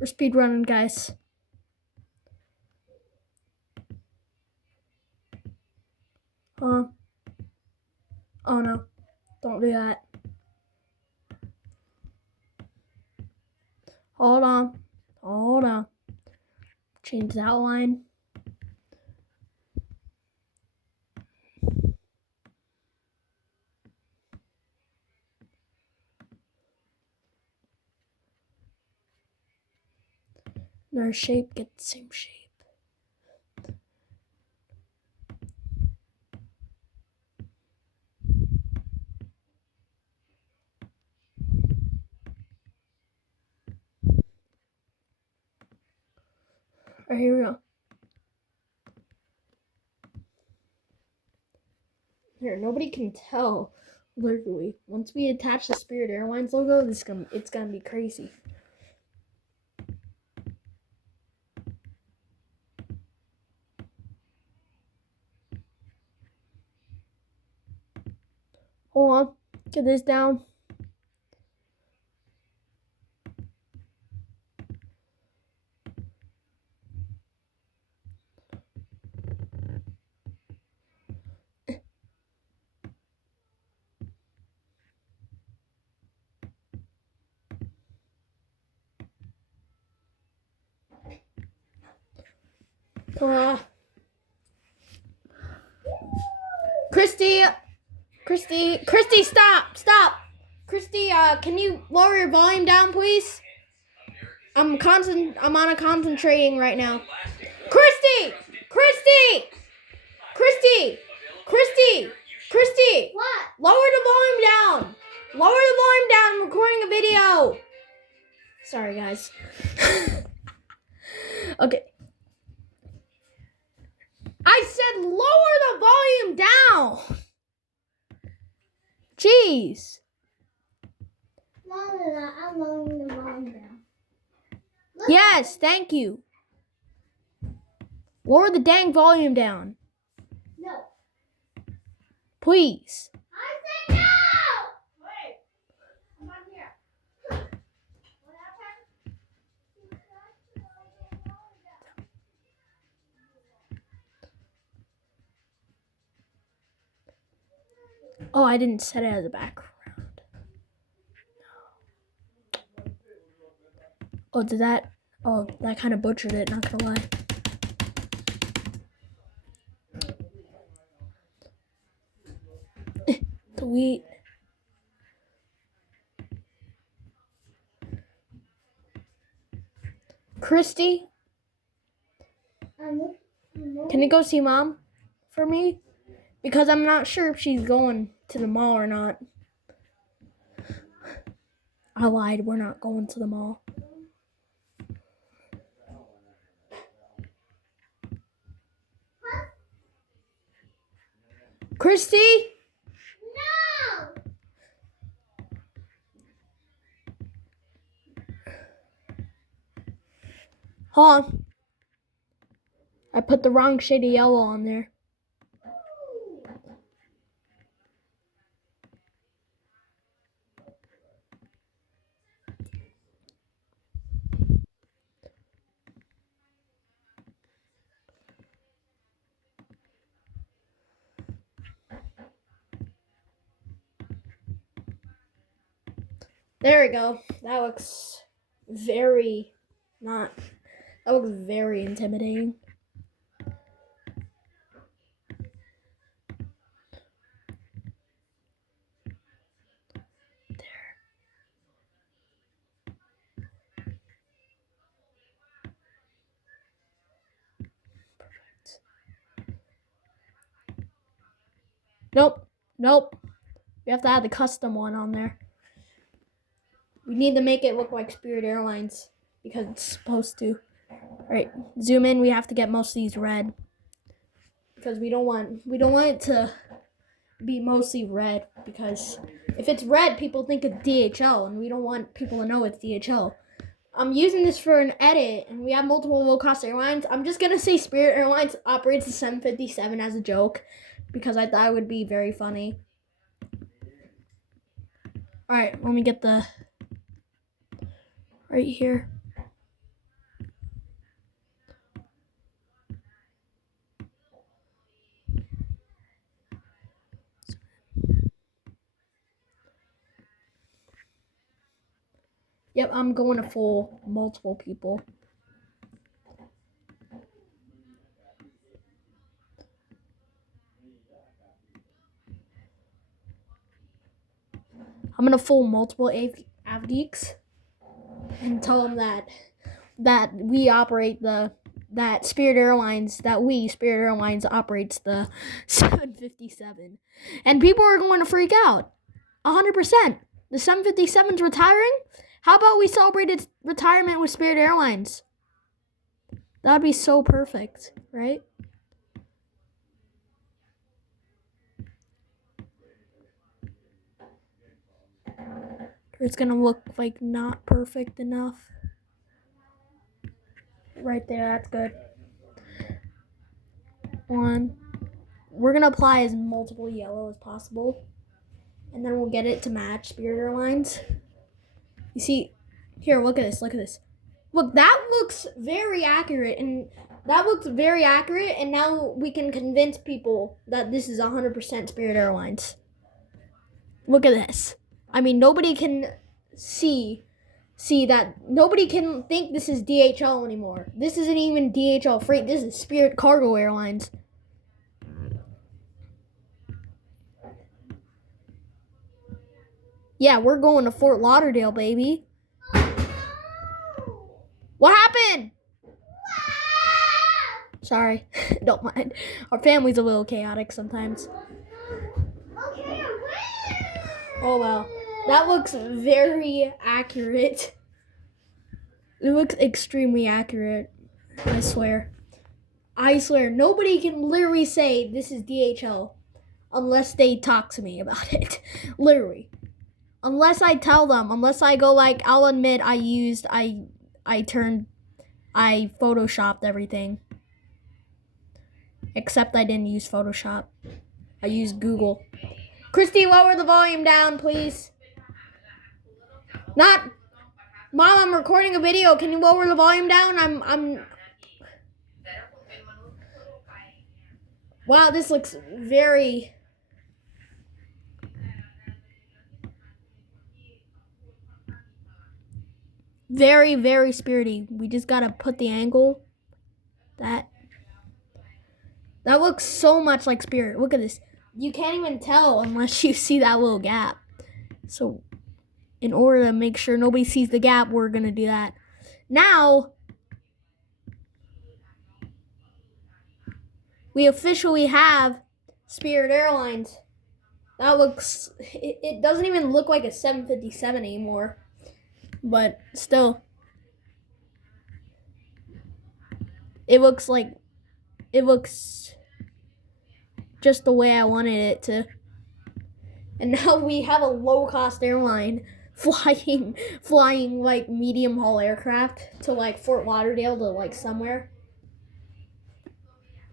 We're speedrunning, guys. Oh no. Don't do that. Hold on. Change the outline. And our shape, get the same shape. Alright, here we go. Here, nobody can tell. Literally, once we attach the Spirit Airlines logo, it's gonna be crazy. Hold on, get this down. Come on. Christy, stop. Christy, can you lower your volume down, please? I'm on a concentrating right now. Christy! What? Lower the volume down. I'm recording a video. Sorry, guys. Okay. I said lower the volume down. Jeez. I'm lowering the volume down. Yes, thank you. Lower the dang volume down. No. Please. I said no! Wait. Come on here. What happened? Oh, I didn't set it as a background. Oh, that kind of butchered it, not gonna lie. Delete. Christy, can you go see Mom for me? Because I'm not sure if she's going to the mall or not. I lied, we're not going to the mall. Christy? No! Hold on. I put the wrong shade of yellow on there. There we go. That looks very intimidating. Nope. We have to add the custom one on there. We need to make it look like Spirit Airlines because it's supposed to. All right, zoom in. We have to get most of these red because we don't want it to be mostly red, because if it's red, people think it's DHL, and we don't want people to know it's DHL. I'm using this for an edit, and we have multiple low-cost airlines. I'm just gonna say Spirit Airlines operates the 757 as a joke because I thought it would be very funny. All right, let me get the right here. I'm going to full multiple people. I'm gonna fool multiple avgeeks and tell them that we operate that Spirit Airlines operates the 757, and people are going to freak out. 100%. The 757's retiring. How about we celebrate its retirement with Spirit Airlines? That'd be so perfect, right? It's gonna look like not perfect enough. Right there, that's good. One. We're gonna apply as multiple yellow as possible. And then we'll get it to match Spirit Airlines. You see, here, look at this. Look, that looks very accurate. And now we can convince people that this is 100% Spirit Airlines. Look at this. I mean, nobody can see that. Nobody can think this is DHL anymore. This isn't even DHL Freight. This is Spirit Cargo Airlines. Yeah, we're going to Fort Lauderdale, baby. What happened? Sorry, don't mind. Our family's a little chaotic sometimes. Oh well, that looks very accurate. It looks extremely accurate. I swear. Nobody can literally say this is DHL unless they talk to me about it. Literally. Unless I tell them, unless I go like, I'll admit I photoshopped everything. Except I didn't use Photoshop. I used Google. Christy, lower the volume down, please. Mom, I'm recording a video. Can you lower the volume down? Wow, this looks very... very, very spirity. We just gotta put the angle. That looks so much like Spirit. Look at this. You can't even tell unless you see that little gap. So, in order to make sure nobody sees the gap, we're gonna do that. Now, we officially have Spirit Airlines. That looks... It doesn't even look like a 757 anymore. But still, it looks just the way I wanted it to. And now we have a low-cost airline flying like medium haul aircraft to like Fort Lauderdale to like somewhere.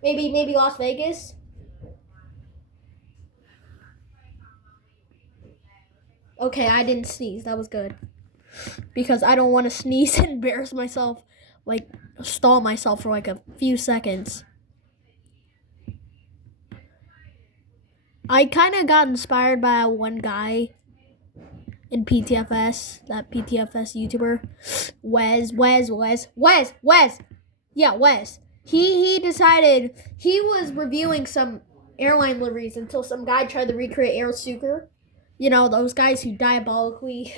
Maybe Las Vegas. Okay, I didn't sneeze. That was good. Because I don't want to sneeze and embarrass myself, like stall myself for like a few seconds. I kind of got inspired by one guy in PTFS, that PTFS YouTuber, Wes. Yeah, Wes. He decided he was reviewing some airline liveries until some guy tried to recreate Air Sucre. You know, those guys who diabolically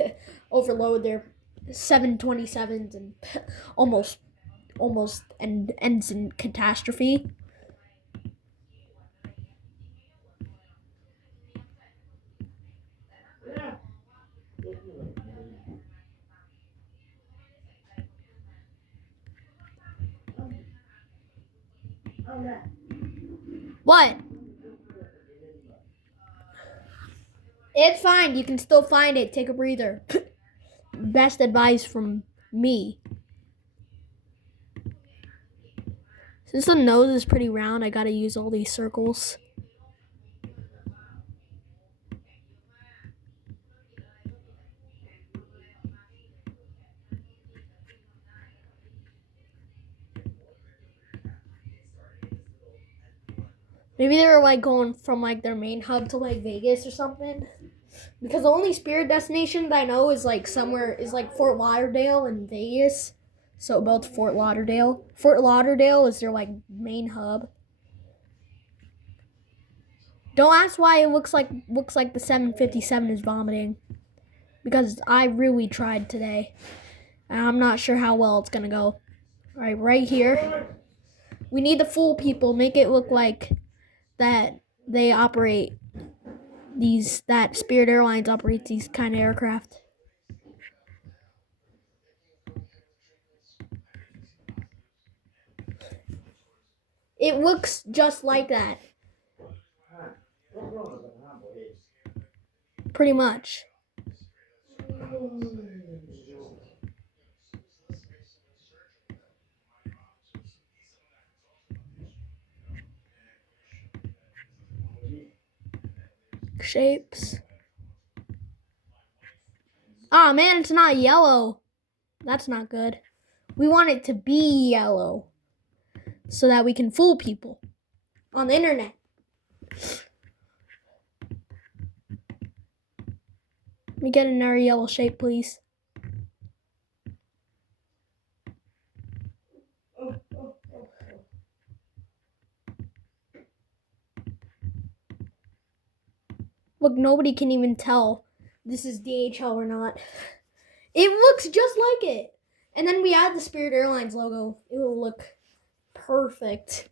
overload their 727s and almost ends in catastrophe. What? It's fine. You can still find it. Take a breather. Best advice from me. Since the nose is pretty round, I gotta use all these circles. Maybe they were like going from like their main hub to like Vegas or something. Because the only Spirit destination that I know is like somewhere is like Fort Lauderdale and Vegas. So both Fort Lauderdale. Fort Lauderdale is their like main hub. Don't ask why it looks like the 757 is vomiting. Because I really tried today. And I'm not sure how well it's gonna go. Alright, right here. We need to fool people, make it look like that they operate that Spirit Airlines operates these kind of aircraft. It looks just like that. Pretty much. Shapes. Ah, man, it's not yellow. That's not good. We want it to be yellow so that we can fool people on the internet. Let me get another yellow shape, please. Look, nobody can even tell this is DHL or not. It looks just like it. And then we add the Spirit Airlines logo. It will look perfect.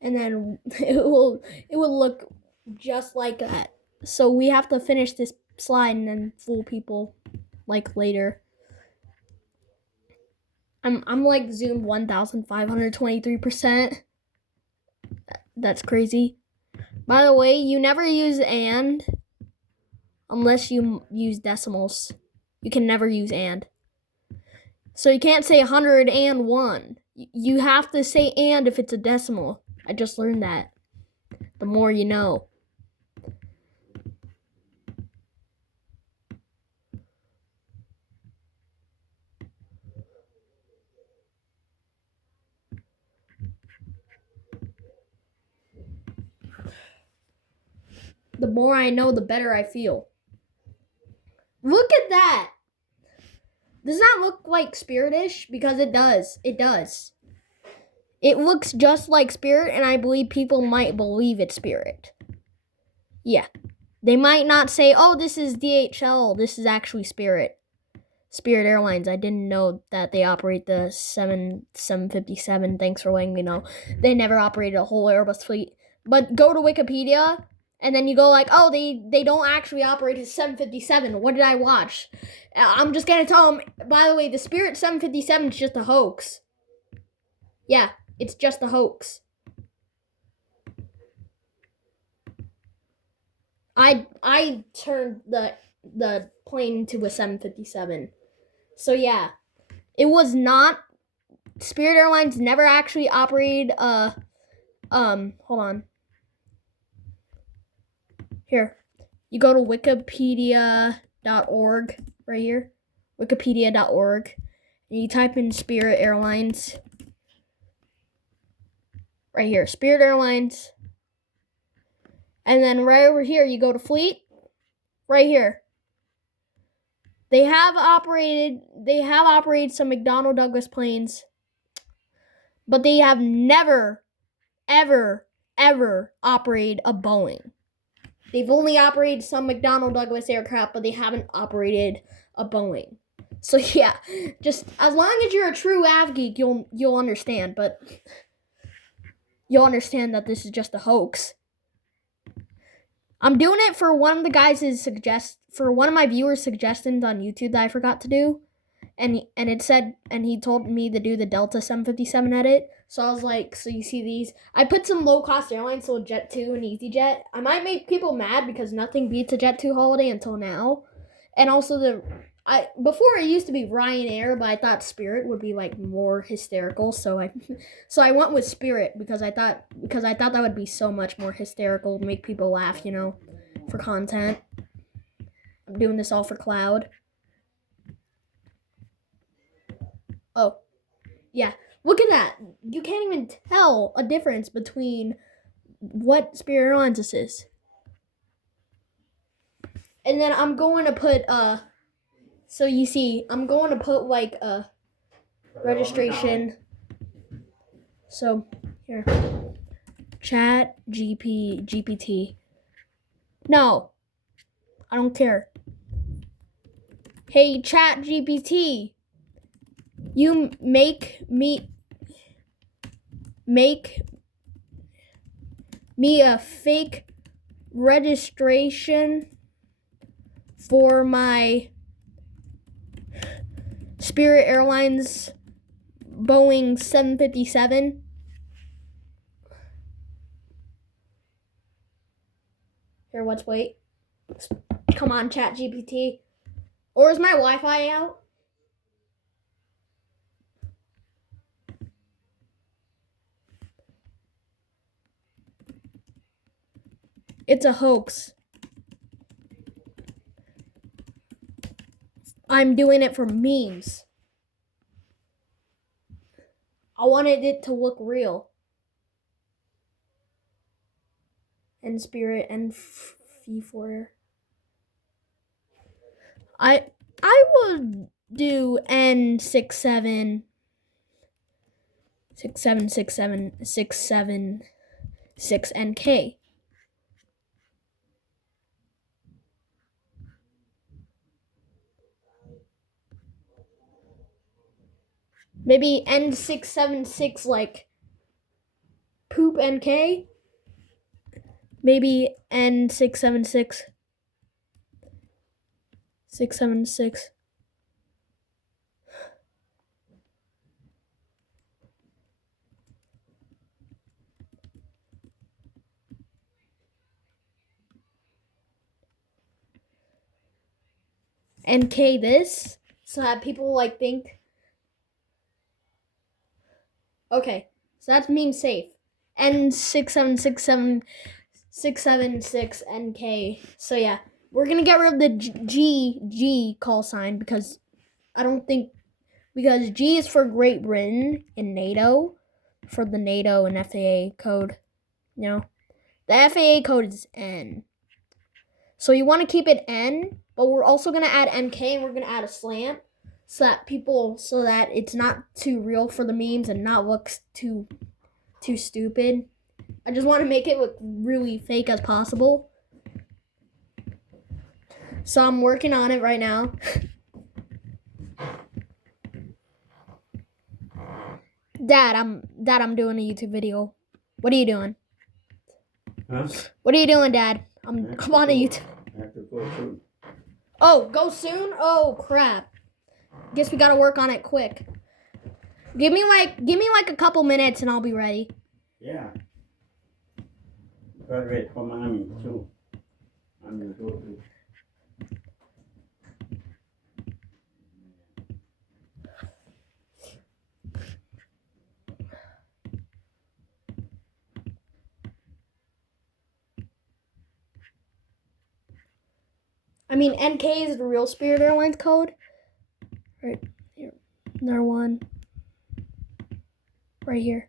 And then it will look just like that. So we have to finish this slide and then fool people like later. I'm like zoomed 1,523%. That's crazy. By the way, you never use and unless you use decimals. You can never use and. So you can't say 101. You have to say and if it's a decimal. I just learned that. The more you know. The more I know, the better I feel. Look at that. Does that look like Spirit-ish? Because it does. It does. It looks just like Spirit, and I believe people might believe it's Spirit. Yeah. They might not say, oh, this is DHL. This is actually Spirit. Spirit Airlines. I didn't know that they operate the 757. Thanks for letting me know. They never operated a whole Airbus fleet. But go to Wikipedia, and then you go like, oh, they don't actually operate a 757. What did I watch? I'm just going to tell them, by the way, the Spirit 757 is just a hoax. Yeah, it's just a hoax. I turned the plane into a 757. So yeah, it was not. Spirit Airlines never actually operated hold on. Here, you go to wikipedia.org right here, wikipedia.org, and you type in Spirit Airlines. Right here, Spirit Airlines. And then right over here, you go to Fleet. Right here. They have operated some McDonnell Douglas planes, but they have never, ever, ever operated a Boeing. They've only operated some McDonnell Douglas aircraft, but they haven't operated a Boeing. So yeah, just as long as you're a true av geek, you'll understand. But you'll understand that this is just a hoax. I'm doing it for one of the guys' for one of my viewers' suggestions on YouTube that I forgot to do, and it said, and he told me to do the Delta 757 edit. So I was like, so you see these? I put some low-cost airlines, so Jet2 and EasyJet. I might make people mad because nothing beats a Jet2 holiday until now, and also before it used to be Ryanair, but I thought Spirit would be like more hysterical, so I went with Spirit because I thought that would be so much more hysterical, make people laugh, for content. I'm doing this all for cloud. Oh, yeah. Look at that. You can't even tell a difference between what Spirit Airlines this is. And then I'm going to put so you see, I'm going to put like a registration. So here, GPT. No, I don't care. Hey, Chat GPT, you make me a fake registration for my Spirit Airlines Boeing 757. Here, let's wait. Come on, Chat GPT. Or is my Wi-Fi out? It's a hoax. I'm doing it for memes. I wanted it to look real. And Spirit and F4. I would do N67 67676 NK. Maybe N676 like poop NK. Maybe N676 676. NK this so that people like think. Okay, so that's meme safe. N6767676 NK. So yeah, we're gonna get rid of the G call sign because I don't think because G is for Great Britain in NATO, for the NATO and FAA code. You know, the FAA code is N. So you want to keep it N, but we're also gonna add NK and we're gonna add a slant so that it's not too real for the memes and not looks too stupid. I just want to make it look really fake as possible. So I'm working on it right now. Dad, I'm doing a YouTube video. What are you doing? Huh? What are you doing, Dad? I'm on a YouTube. I have to go soon. Oh, go soon? Oh crap. Guess we gotta work on it quick. Give me like a couple minutes and I'll be ready. Yeah. Graduate from Army too. I'm going to go to. I mean, NK is the real Spirit Airlines code. Right here. Another one. Right here.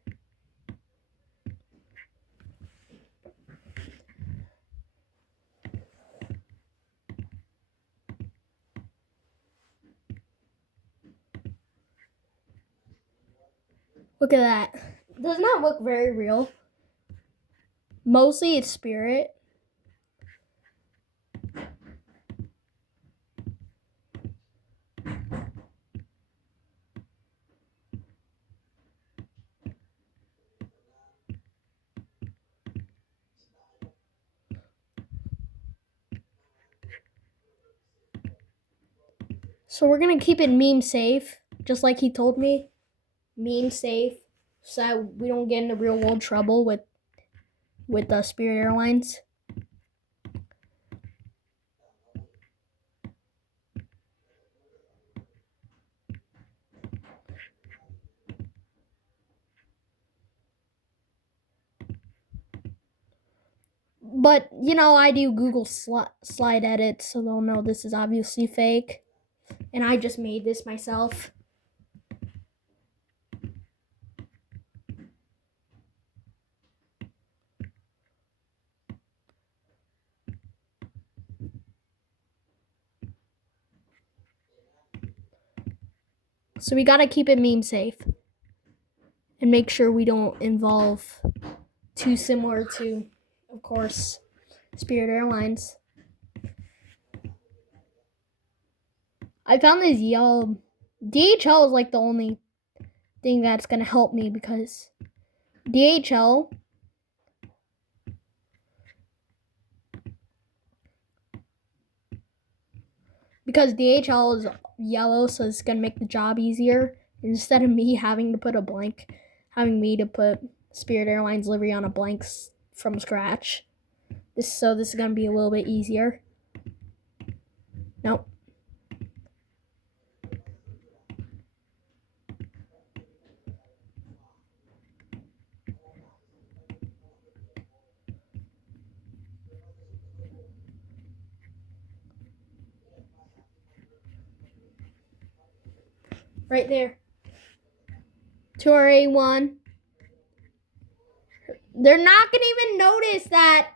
Look at that. Does not look very real. Mostly it's Spirit. So we're gonna keep it meme safe, just like he told me. Meme safe, so that we don't get into real world trouble with Spirit Airlines. But you know, I do Google slide edit, so they'll know this is obviously fake, and I just made this myself. So we gotta keep it meme safe. And make sure we don't involve too similar to, of course, Spirit Airlines. I found this yellow. DHL is like the only thing that's gonna help me because DHL is yellow, so it's gonna make the job easier. Instead of me having to put Spirit Airlines livery on a blank from scratch. This is gonna be a little bit easier. Nope. Right there. 2RA1. They're not gonna even notice that.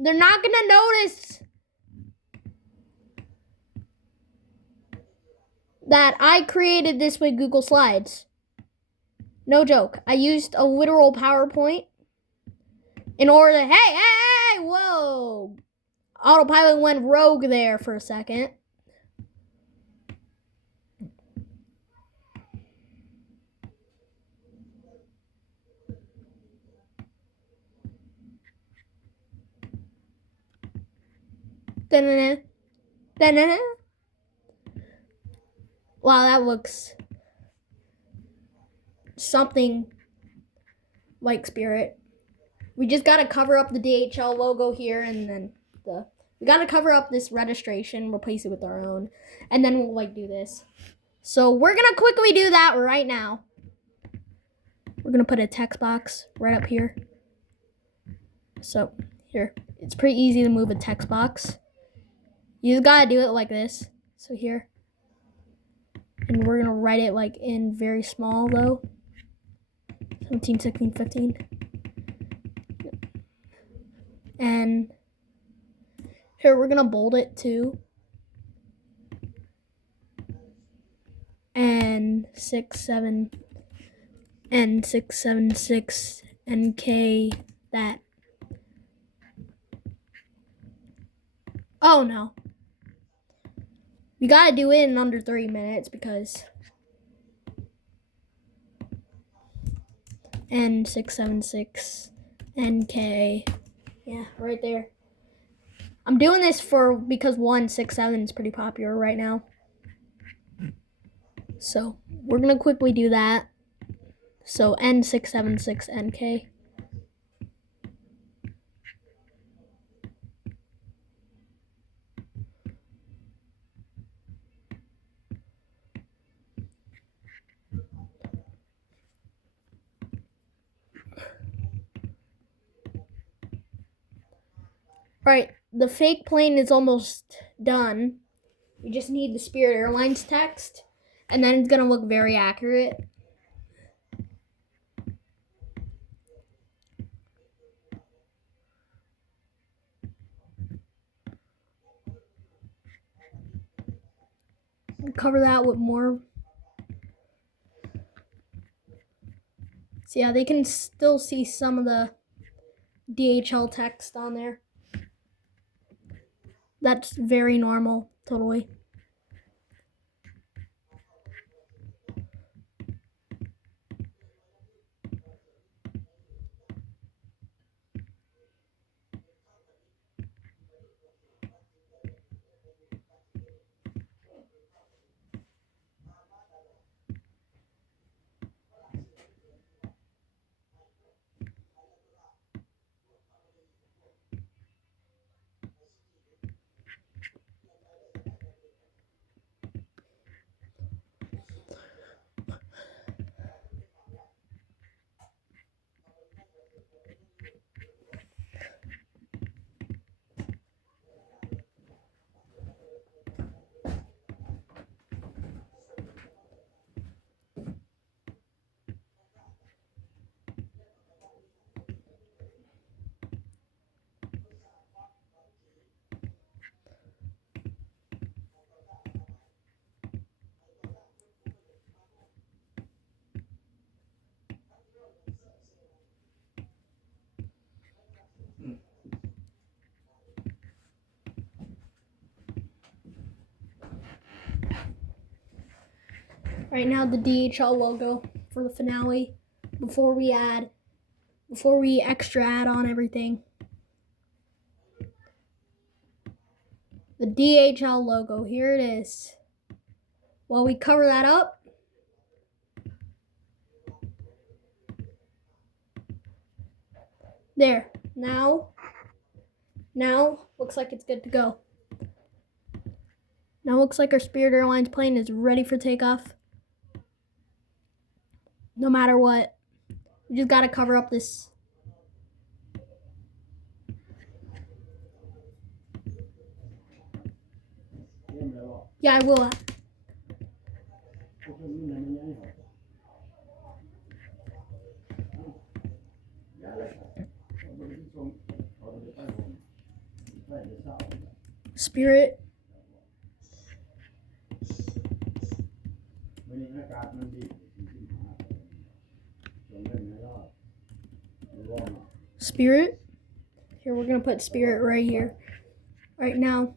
They're not gonna notice that I created this with Google Slides. No joke. I used a literal PowerPoint in order to, hey, whoa. Autopilot went rogue there for a second. Da-na-na. Da-na-na. Wow, that looks something like Spirit. We just gotta cover up the DHL logo here, and then we gotta cover up this registration, replace it with our own, and then we'll do this. So we're gonna quickly do that right now. We're gonna put a text box right up here. So here, it's pretty easy to move a text box. You just gotta do it like this. So here, and we're gonna write it in very small though. 17, 16, 15. And here, we're gonna bold it too. And 676 NK that. Oh no. We gotta do it in under 3 minutes because N676 NK. Yeah, right there. I'm doing this because 167 is pretty popular right now. So we're gonna quickly do that. So N676 NK. Right, the fake plane is almost done. We just need the Spirit Airlines text, and then it's gonna look very accurate. Cover that with more. So yeah, they can still see some of the DHL text on there. That's very normal, totally. Right now, the DHL logo for the finale. Before we extra add on everything. The DHL logo, here it is. While we cover that up, there. Now looks like it's good to go. Now looks like our Spirit Airlines plane is ready for takeoff. No matter what, we just gotta cover up this. Yeah, I will. Spirit. Spirit. Here, we're gonna put Spirit right here. Right now.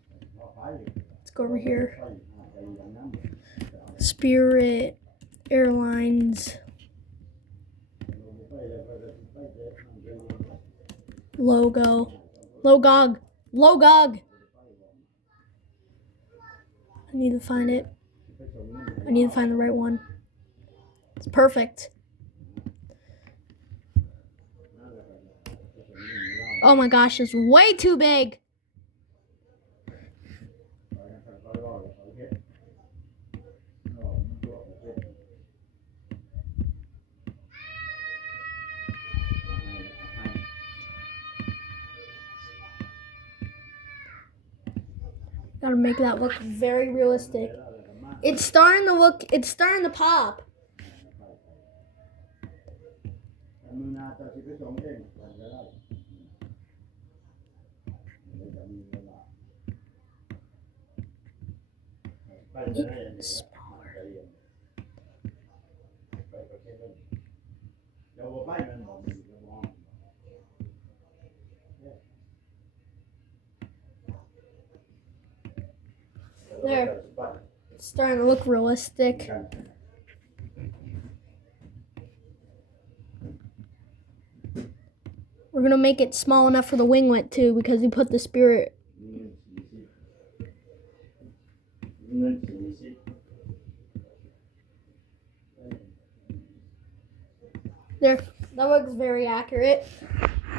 Let's go over here. Spirit Airlines logo. Logog. Logog. I need to find it. I need to find the right one. It's perfect. Oh my gosh, it's way too big. Gotta make that look very realistic. It's starting to pop. It's smaller. There. It's starting to look realistic. We're gonna make it small enough for the winglet too, because we put the Spirit. There. That looks very accurate.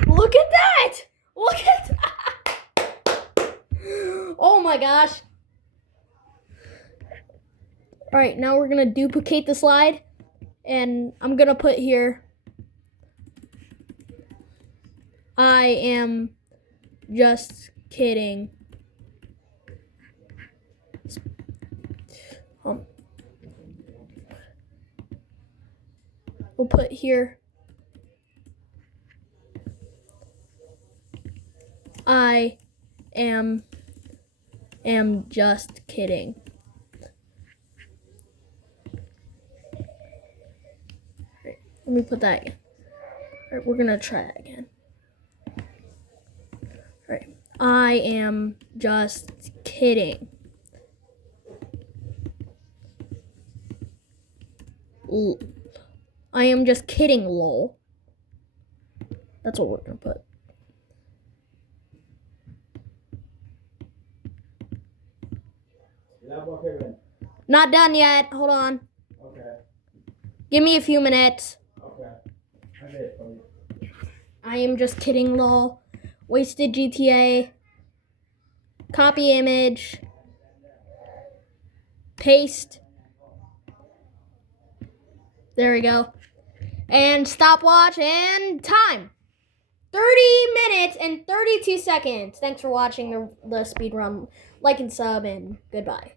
Look at that! Look at that! Oh my gosh. Alright, now we're gonna duplicate the slide. And I'm gonna put here, I am just kidding. We'll put here, I am just kidding. Right, let me put that again. All right, we're gonna try it again. All right, I am just kidding. I am just kidding, lol. That's what we're gonna put. Not done yet. Hold on. Okay. Give me a few minutes. Okay. I am just kidding, lol. Wasted GTA. Copy image. Paste. There we go. And stopwatch and time. 30 minutes and 32 seconds. Thanks for watching the speed run. Like and sub and goodbye.